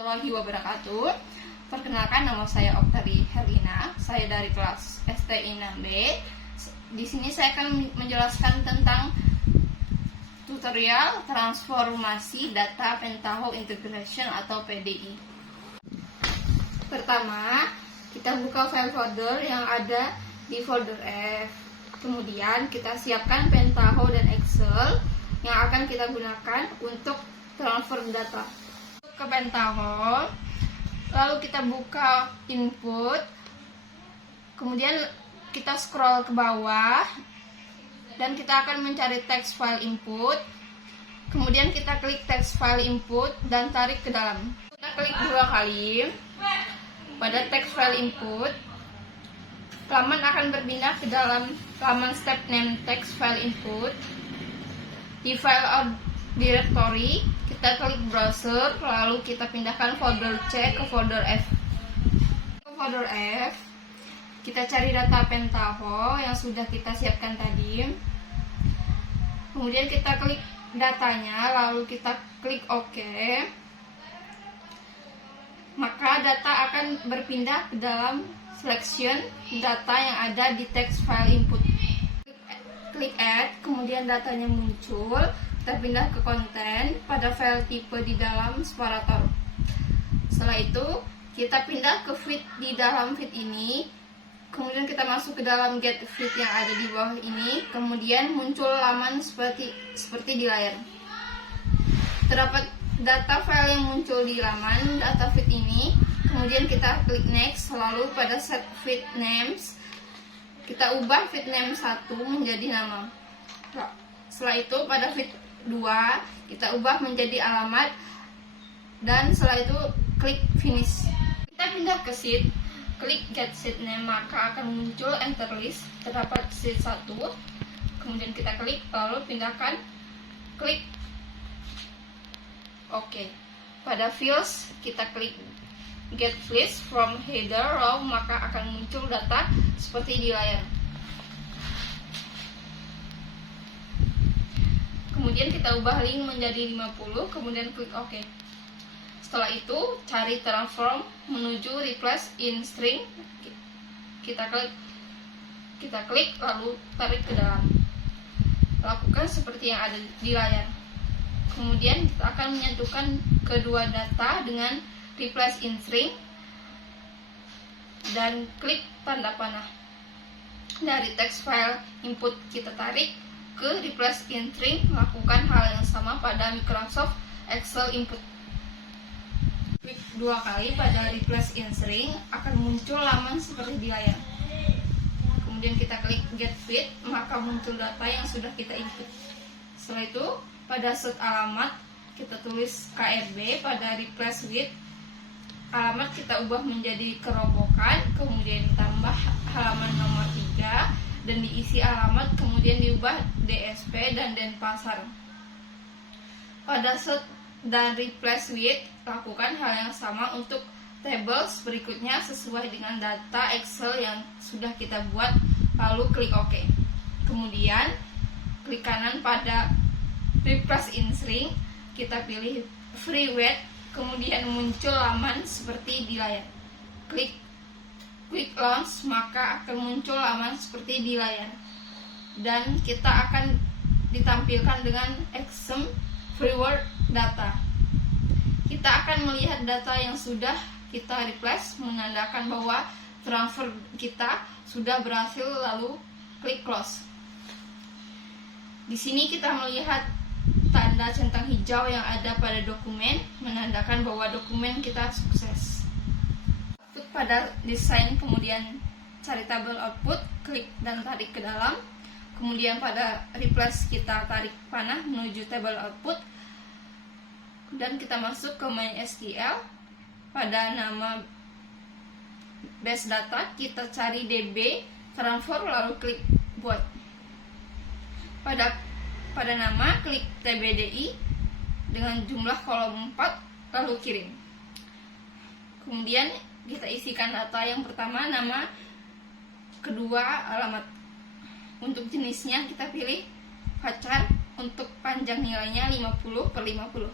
warahmatullahi wabarakatuh. Perkenalkan, nama saya Oktari Herlina. Saya dari kelas STI 6B. Di sini saya akan menjelaskan tentang tutorial transformasi data Pentaho Integration atau PDI. Pertama, kita buka file folder yang ada di folder F. Kemudian kita siapkan Pentaho dan Excel yang akan kita gunakan untuk transfer data ke Pentaho. Lalu kita buka input, kemudian kita scroll ke bawah dan kita akan mencari text file input. Kemudian kita klik text file input dan tarik ke dalam. Kita klik 2 kali pada text file input. Laman akan berpindah ke dalam laman step name text file input. Di file or directory, kita klik browser, lalu kita pindahkan folder C ke folder F. Ke folder F, kita cari data Pentaho yang sudah kita siapkan tadi. Kemudian kita klik datanya, lalu kita klik OK. Maka data akan berpindah ke dalam selection data yang ada di text file input. Klik add, kemudian datanya muncul. Kita pindah ke konten pada file tipe di dalam separator. Setelah itu kita pindah ke feed di dalam feed ini. Kemudian kita masuk ke dalam get feed yang ada di bawah ini. Kemudian muncul laman seperti di layar. Terdapat data file yang muncul di laman data feed ini. Kemudian kita klik next. Lalu pada set feed names, kita ubah feed name 1 menjadi nama. Setelah itu pada feed 2 kita ubah menjadi alamat, dan setelah itu klik finish. Kita pindah ke sheet, klik get sheet name, maka akan muncul enter list. Terdapat sheet 1. Kemudian kita klik, lalu pindahkan, klik OK. Pada fields kita klik get list from header row, maka akan muncul data seperti di layar. Kemudian kita ubah link menjadi 50, kemudian klik OK. Setelah itu cari transform menuju replace in string. Kita klik lalu tarik ke dalam. Lakukan seperti yang ada di layar. Kemudian kita akan menyatukan kedua data dengan replace in string dan klik tanda panah. Dari text file input kita tarik ke replace in string. Lakukan hal yang sama pada Microsoft Excel input. Klik 2 kali pada replace in string, akan muncul laman seperti di layar. Kemudian kita klik get feed, maka muncul data yang sudah kita input. Setelah itu pada set alamat kita tulis KRB. Pada replace with, alamat kita ubah menjadi Kerobokan, kemudian tambah halaman nomor 3 dan diisi alamat, kemudian diubah DSP dan Denpasar. Pada set dan replace with, lakukan hal yang sama untuk tables berikutnya sesuai dengan data Excel yang sudah kita buat, lalu klik OK. Kemudian klik kanan pada replace in string, kita pilih free weight, kemudian muncul laman seperti di layar. Klik quick launch, maka akan muncul laman seperti di layar, dan kita akan ditampilkan dengan exam forward data. Kita akan melihat data yang sudah kita replace, menandakan bahwa transfer kita sudah berhasil, lalu klik close. Di sini kita melihat tanda centang hijau yang ada pada dokumen, menandakan bahwa dokumen kita sukses. Pada desain, kemudian cari tabel output, klik dan tarik ke dalam. Kemudian pada replace kita tarik panah menuju tabel output, dan kita masuk ke MySQL. Pada nama base data kita cari DB transfer, lalu klik buat. Pada nama klik TBDI dengan jumlah kolom 4, lalu kirim. Kemudian kita isikan data yang pertama nama, kedua alamat. Untuk jenisnya kita pilih pacar, untuk panjang nilainya 50/50.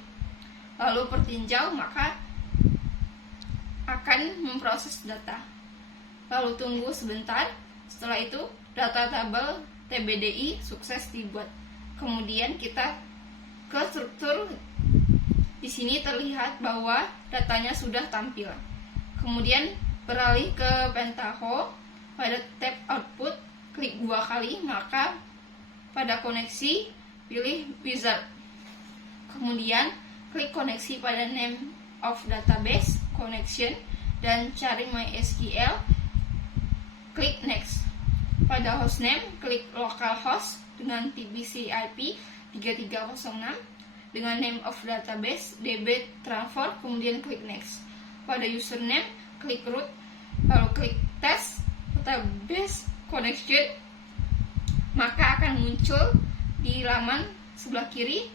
Lalu per tinjau, maka akan memproses data. Lalu tunggu sebentar. Setelah itu data tabel TBDI sukses dibuat. Kemudian kita ke struktur. Di sini terlihat bahwa datanya sudah tampil. Kemudian beralih ke Pentaho. Pada tab output klik 2 kali, maka pada koneksi pilih wizard. Kemudian klik koneksi pada name of database connection dan cari MySQL. Klik next. Pada hostname klik localhost dengan TCP/IP 3306 dengan name of database DB transfer, kemudian klik next. Pada username klik root, lalu klik test database connection, maka akan muncul di laman sebelah kiri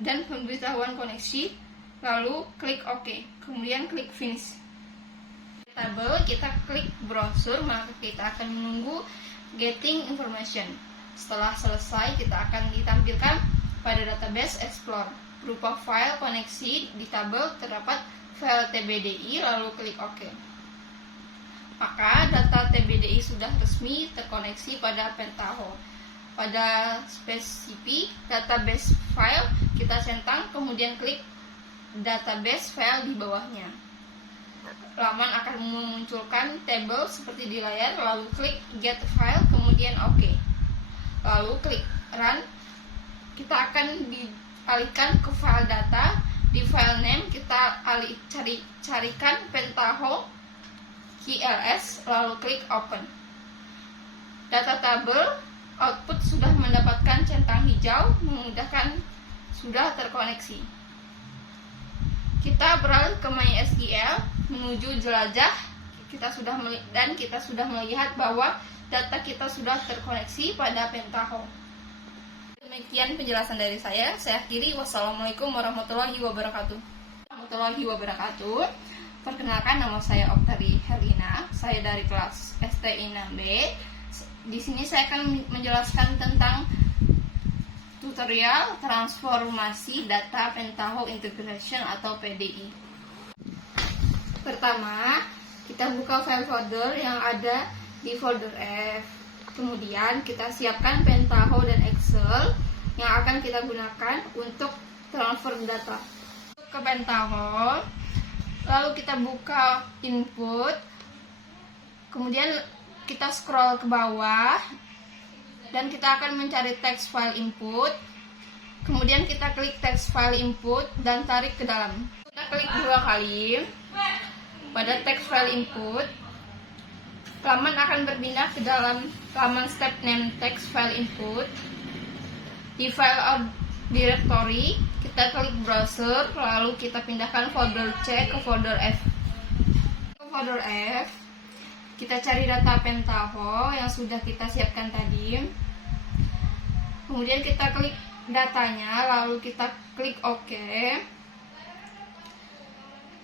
dan pemberitahuan koneksi, lalu klik OK, kemudian klik finish. Tabel kita klik browser, maka kita akan menunggu getting information. Setelah selesai, kita akan ditampilkan pada database Explorer berupa file koneksi. Di tabel terdapat file TBDI, lalu klik OK. Maka data TBDI sudah resmi terkoneksi pada Pentaho. Pada spesifik database file kita centang, kemudian klik database file di bawahnya. Laman akan memunculkan tabel seperti di layar, lalu klik get file, kemudian OK. Lalu klik run. Kita akan dialihkan ke file data. Di file name kita carikan Pentaho KLS, lalu klik open. Data tabel output sudah mendapatkan centang hijau, memudahkan sudah terkoneksi. Kita beralih ke MySQL menuju jelajah. Kita sudah melihat bahwa data kita sudah terkoneksi pada Pentaho. Demikian penjelasan dari saya. Saya akhiri. Wassalamualaikum warahmatullahi wabarakatuh. Perkenalkan, nama saya Oktari Herlina. Saya dari kelas STI 6B. Di sini saya akan menjelaskan tentang tutorial transformasi data Pentaho Integration atau PDI. Pertama, kita buka file folder yang ada di folder F. Kemudian kita siapkan Pentaho dan Excel yang akan kita gunakan untuk transfer data ke Pentaho. Lalu kita buka input, kemudian kita scroll ke bawah dan kita akan mencari text file input. Kemudian kita klik text file input dan tarik ke dalam. Kita klik 2 kali pada text file input. Laman akan berpindah ke dalam laman step name text file input. Di file of directory kita klik browser, lalu kita pindahkan folder C ke folder F. Ke folder F kita cari data Pentaho yang sudah kita siapkan tadi. Kemudian kita klik datanya, lalu kita klik OK.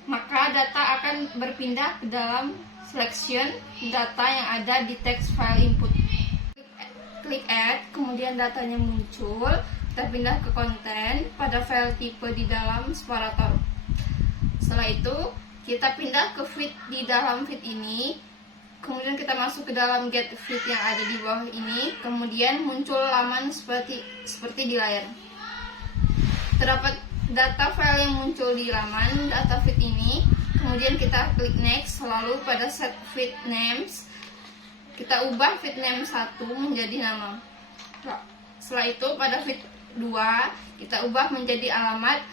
Maka data akan berpindah ke dalam selection data yang ada di text file input. Klik add, kemudian datanya muncul. Kita pindah ke konten pada file tipe di dalam separator. Setelah itu kita pindah ke feed di dalam feed ini. Kemudian kita masuk ke dalam get feed yang ada di bawah ini. Kemudian muncul laman seperti di layar. Terdapat data file yang muncul di laman data feed ini. Kemudian kita klik next. Lalu pada set feed names kita ubah feed name 1 menjadi nama. Setelah itu pada feed 2 kita ubah menjadi alamat,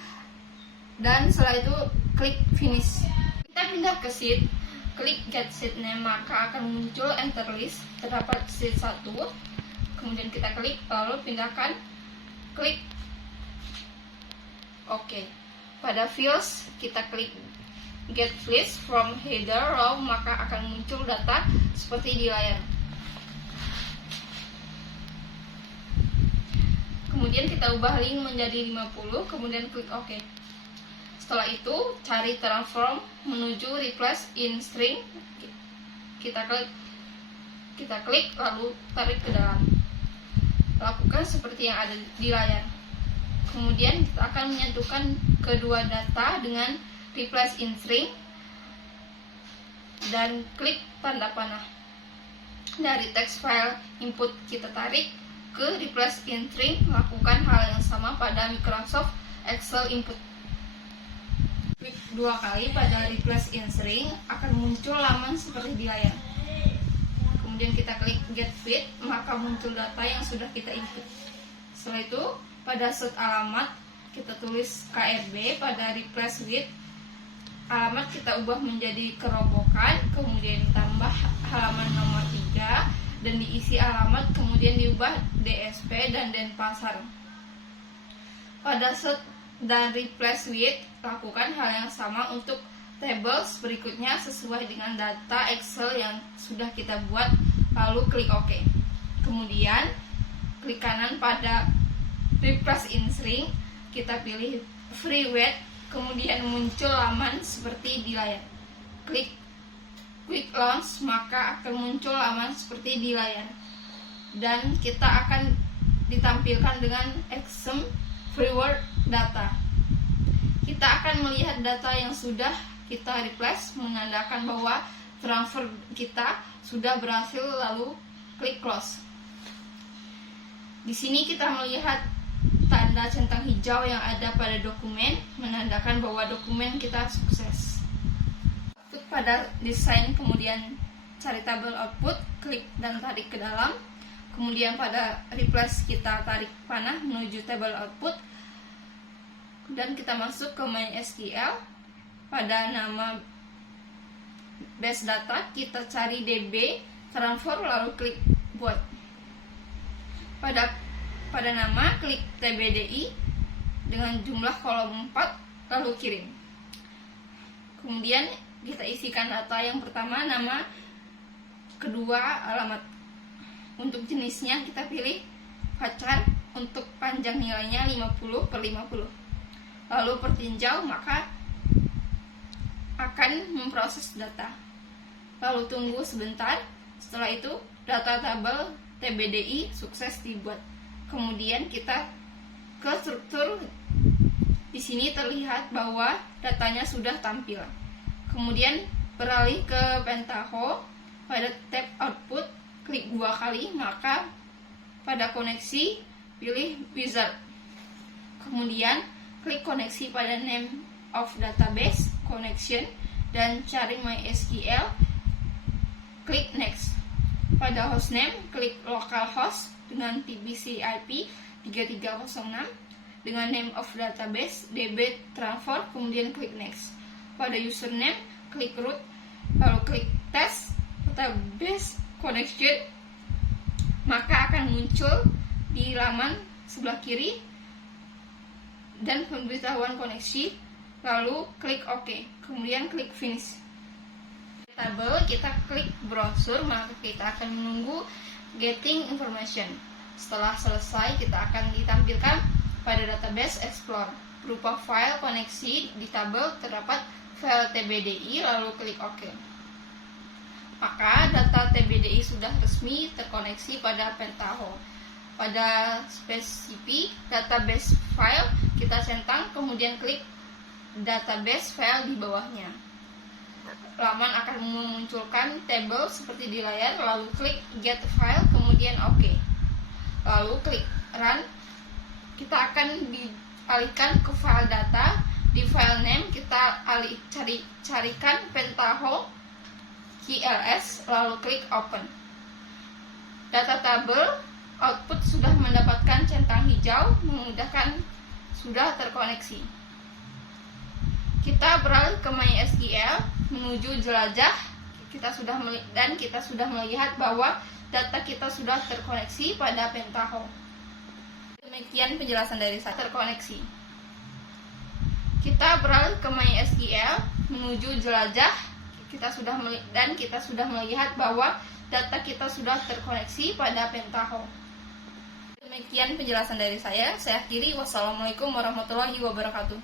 dan setelah itu klik finish. Kita pindah ke sheet, klik get sheet name, maka akan muncul enter list. Terdapat sheet 1, kemudian kita klik, lalu pindahkan, klik OK. Pada fields kita klik get list from header row, maka akan muncul data seperti di layar. Kemudian kita ubah link menjadi 50, kemudian klik OK. Setelah itu cari transform menuju replace in string. Kita klik lalu tarik ke dalam. Lakukan seperti yang ada di layar. Kemudian kita akan menyatukan kedua data dengan replace in string. dan klik tanda panah. Dari teks file input kita tarik ke replace in string, lakukan hal yang sama pada Microsoft Excel input. Klik 2 kali pada replace in string, akan muncul laman seperti di layar. Kemudian kita klik get fit, maka muncul data yang sudah kita input. Setelah itu, pada set alamat kita tulis KRB, pada replace with alamat kita ubah menjadi kerobokan, kemudian tambah halaman nomor 3 dan diisi alamat, kemudian diubah DSP dan Denpasar. Pada set dan replace with, lakukan hal yang sama untuk tables berikutnya sesuai dengan data Excel yang sudah kita buat, lalu klik OK. Kemudian klik kanan pada replace in string, kita pilih free weight, kemudian muncul laman seperti di layar. Klik quick launch, maka akan muncul laman seperti di layar. Dan kita akan ditampilkan dengan exam forward data. Kita akan melihat data yang sudah kita replace, menandakan bahwa transfer kita sudah berhasil, lalu klik close. Di sini kita melihat tanda centang hijau yang ada pada dokumen, menandakan bahwa dokumen kita sukses. Pada desain, kemudian cari tabel output, klik dan tarik ke dalam. Kemudian pada replace kita tarik panah menuju tabel output, dan kita masuk ke MySQL. Pada nama base data kita cari DB transfer, lalu klik buat. Pada nama klik TBDI dengan jumlah kolom 4, lalu kirim. Kemudian kita isikan data yang pertama, nama, kedua alamat. Untuk jenisnya kita pilih pacar, untuk panjang nilainya 50/50. Lalu pertinjau, maka akan memproses data. Lalu tunggu sebentar. Setelah itu data tabel TBDI sukses dibuat. Kemudian kita ke struktur. Di sini terlihat bahwa datanya sudah tampil. Kemudian beralih ke Pentaho. Pada tab output klik 2 kali, maka pada koneksi pilih wizard. Kemudian klik koneksi pada name of database connection dan cari MySQL. Klik next. Pada hostname klik localhost dengan TCP IP 3306 dengan name of database DB transfer, kemudian klik next. Pada username klik root, lalu klik test database connection, maka akan muncul di laman sebelah kiri dan pemberitahuan koneksi, lalu klik OK, kemudian klik finish. Tabel kita klik browser, maka kita akan menunggu getting information. Setelah selesai, kita akan ditampilkan pada database Explorer berupa file koneksi. Di tabel terdapat file TBDI, lalu klik OK. Maka data TBDI sudah resmi terkoneksi pada Pentaho. Pada spesifik database file kita centang, kemudian klik database file di bawahnya. Laman akan memunculkan table seperti di layar, lalu klik get file, kemudian OK. Lalu klik run. Kita akan dialihkan ke file data. Di file name kita carikan Pentaho KLS, lalu klik open. Data tabel output sudah mendapatkan centang hijau, memudahkan sudah terkoneksi. Kita beralih ke MySQL menuju jelajah. Kita sudah melihat bahwa data kita sudah terkoneksi pada Pentaho. Demikian penjelasan dari saya. Terkoneksi. Kita beralih ke MySQL menuju jelajah. Kita sudah melihat bahwa data kita sudah terkoneksi pada Pentaho. Demikian penjelasan dari saya. Saya akhiri. Wassalamualaikum warahmatullahi wabarakatuh.